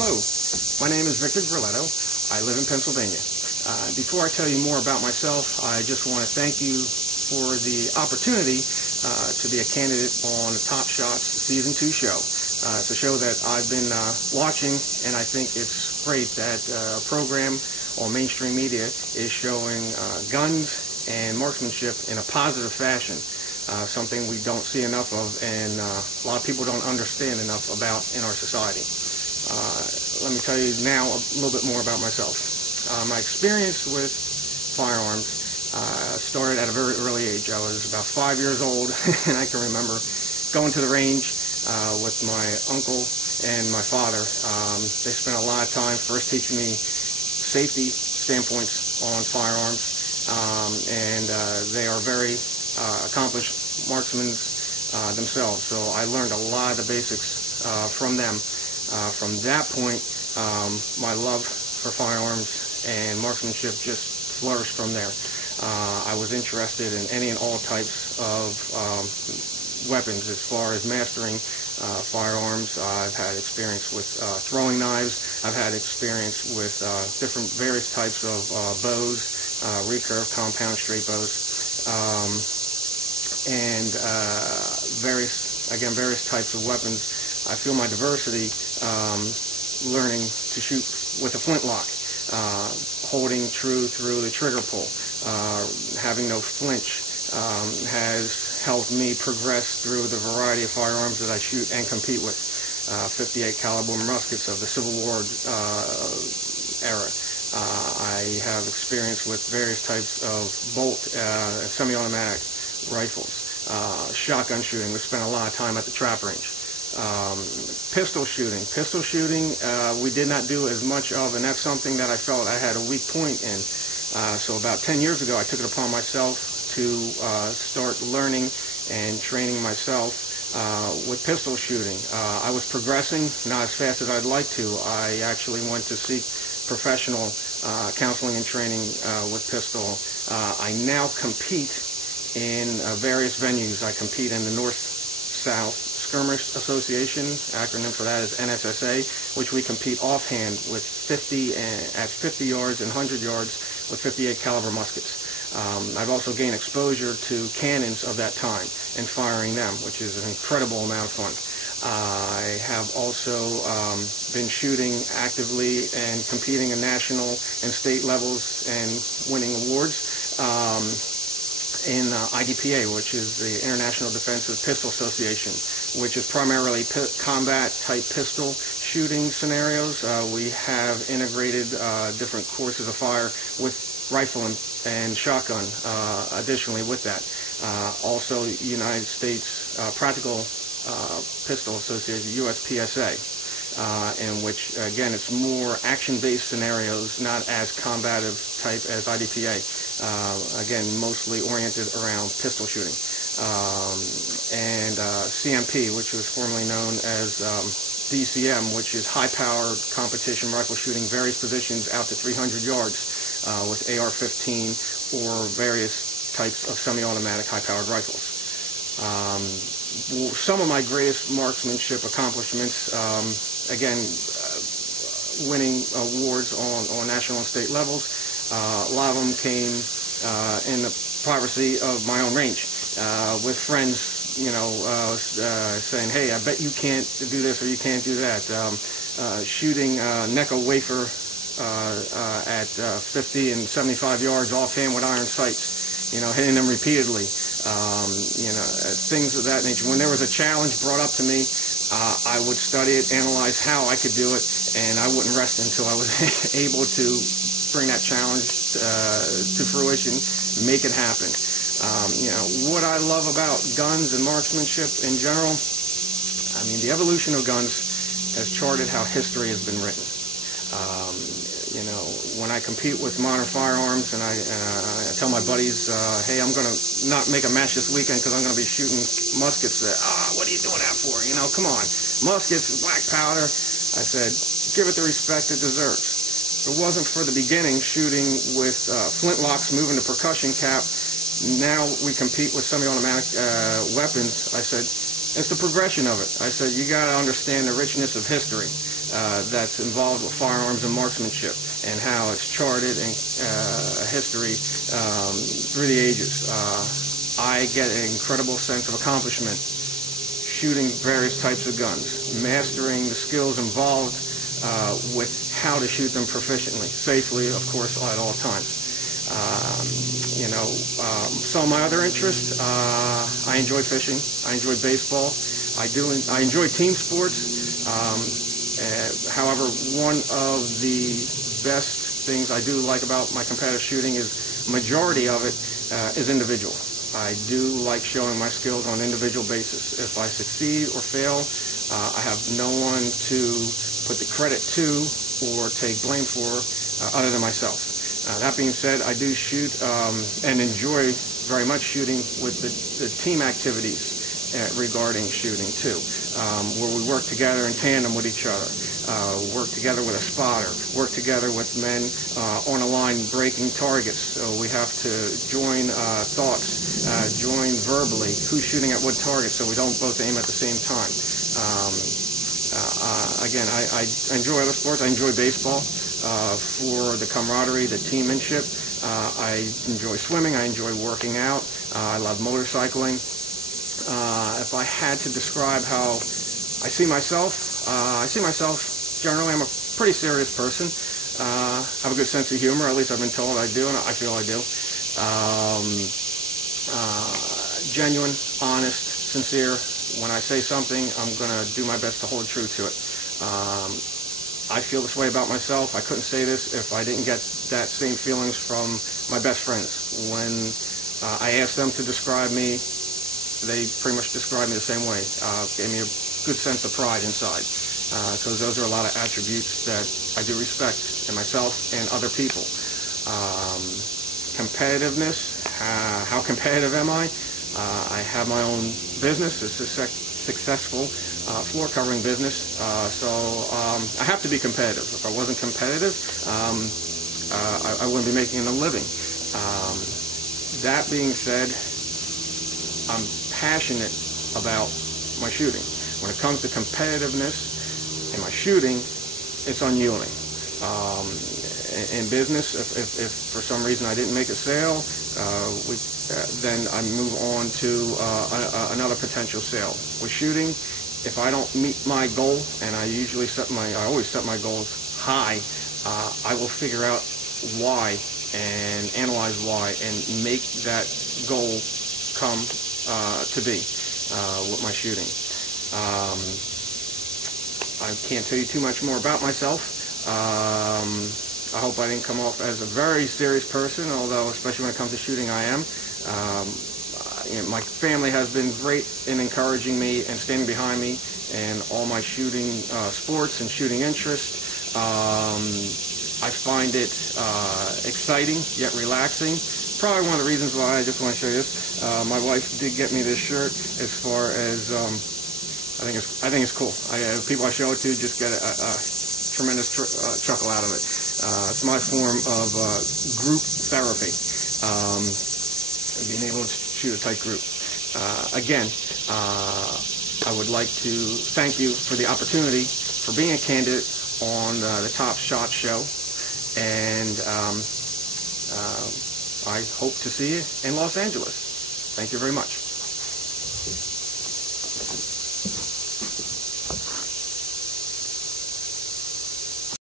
Hello, my name is Victor Grilletto. I live in Pennsylvania. Before I tell you more about myself, I just want to thank you for the opportunity to be a candidate on the Top Shots Season 2 show. It's a show that I've been watching, and I think it's great that a program on mainstream media is showing guns and marksmanship in a positive fashion. Something we don't see enough of, and a lot of people don't understand enough about in our society. Let me tell you now a little bit more about myself. My experience with firearms started at a very early age. I was about 5 years old, and I can remember going to the range with my uncle and my father. They spent a lot of time first teaching me safety standpoints on firearms, and they are very accomplished marksmen themselves, so I learned a lot of the basics from them. From that point, my love for firearms and marksmanship just flourished from there. I was interested in any and all types of weapons as far as mastering firearms. I've had experience with throwing knives. I've had experience with different various types of bows, recurve, compound, straight bows, and various types of weapons. I feel my diversity learning to shoot with a flintlock, holding true through the trigger pull, having no flinch has helped me progress through the variety of firearms that I shoot and compete with. 58 caliber muskets of the Civil War era. I have experience with various types of bolt, semi-automatic rifles, shotgun shooting. We spent a lot of time at the trap range. Pistol shooting. We did not do as much of, and that's something that I felt I had a weak point in. So about 10 years ago, I took it upon myself to start learning and training myself with pistol shooting. I was progressing, not as fast as I'd like to. I actually went to seek professional counseling and training with pistol. I now compete in various venues. I compete in the North-South Skirmish Association, acronym for that is NSSA, which we compete offhand with 50 yards and 100 yards with 58 caliber muskets. I've also gained exposure to cannons of that time and firing them, which is an incredible amount of fun. I have also been shooting actively and competing in national and state levels and winning awards in IDPA, which is the International Defensive Pistol Association, which is primarily combat-type pistol shooting scenarios. We have integrated different courses of fire with rifle and shotgun, additionally with that. Also, United States Practical Pistol Association, USPSA, in which, again, it's more action-based scenarios, not as combative type as IDPA. Again, mostly oriented around pistol shooting. And CMP, which was formerly known as DCM, which is high-powered competition rifle shooting, various positions out to 300 yards with AR-15 or various types of semi-automatic high-powered rifles. Some of my greatest marksmanship accomplishments, again, winning awards on national and state levels. A lot of them came in the privacy of my own range, with friends, you know, saying, hey, I bet you can't do this or you can't do that. Shooting Necco wafer at 50 and 75 yards offhand with iron sights, you know, hitting them repeatedly, you know, things of that nature. When there was a challenge brought up to me, I would study it, analyze how I could do it, and I wouldn't rest until I was able to bring that challenge to fruition, make it happen. You know, what I love about guns and marksmanship in general, I mean, the evolution of guns has charted how history has been written. You know, when I compete with modern firearms and I tell my buddies, hey, I'm going to not make a match this weekend because I'm going to be shooting muskets. What are you doing that for? You know, come on. Muskets, black powder. I said, give it the respect it deserves. If it wasn't for the beginning, shooting with flintlocks, moving to percussion cap, now we compete with semi-automatic weapons. I said, it's the progression of it. I said, you got to understand the richness of history. that's involved with firearms and marksmanship, and how it's charted in history through the ages. I get an incredible sense of accomplishment shooting various types of guns, mastering the skills involved with how to shoot them proficiently, safely, of course, at all times. Some of my other interests, I enjoy fishing, I enjoy baseball, I enjoy team sports. However, one of the best things I do like about my competitive shooting is majority of it is individual. I do like showing my skills on an individual basis. If I succeed or fail, I have no one to put the credit to or take blame for other than myself. That being said, I do shoot and enjoy very much shooting with the team activities regarding shooting too, where we work together in tandem with each other, work together with a spotter, work together with men on a line breaking targets. So we have to join thoughts, join verbally who's shooting at what target, so we don't both aim at the same time. Again, I enjoy other sports. I enjoy baseball for the camaraderie, the teammanship. I enjoy swimming. I enjoy working out. I love motorcycling. If I had to describe how I see myself generally, I'm a pretty serious person. I have a good sense of humor, at least I've been told I do, and I feel I do. Genuine, honest, sincere. When I say something, I'm going to do my best to hold true to it. I feel this way about myself. I couldn't say this if I didn't get that same feelings from my best friends. When I asked them to describe me, they pretty much described me the same way. Gave me a good sense of pride inside, because those are a lot of attributes that I do respect in myself and other people. Competitiveness, how competitive am I? I have my own business. It's a successful floor covering business, so I have to be competitive. If I wasn't competitive, I wouldn't be making a living. That being said, I'm passionate about my shooting. When it comes to competitiveness in my shooting, it's unyielding. In business, if for some reason I didn't make a sale, then I move on to another potential sale. With shooting, if I don't meet my goal, and I always set my goals high, I will figure out why and analyze why and make that goal come to be with my shooting. I can't tell you too much more about myself. I hope I didn't come off as a very serious person, although especially when it comes to shooting I am. My family has been great in encouraging me and standing behind me and all my shooting sports and shooting interests. I find it exciting yet relaxing. Probably one of the reasons why I just want to show you this. My wife did get me this shirt. As far as I think it's cool. People I show it to just get a tremendous chuckle out of it. It's my form of group therapy. Being able to shoot a tight group. Again, I would like to thank you for the opportunity for being a candidate on the Top Shot Show, and I hope to see you in Los Angeles. Thank you very much.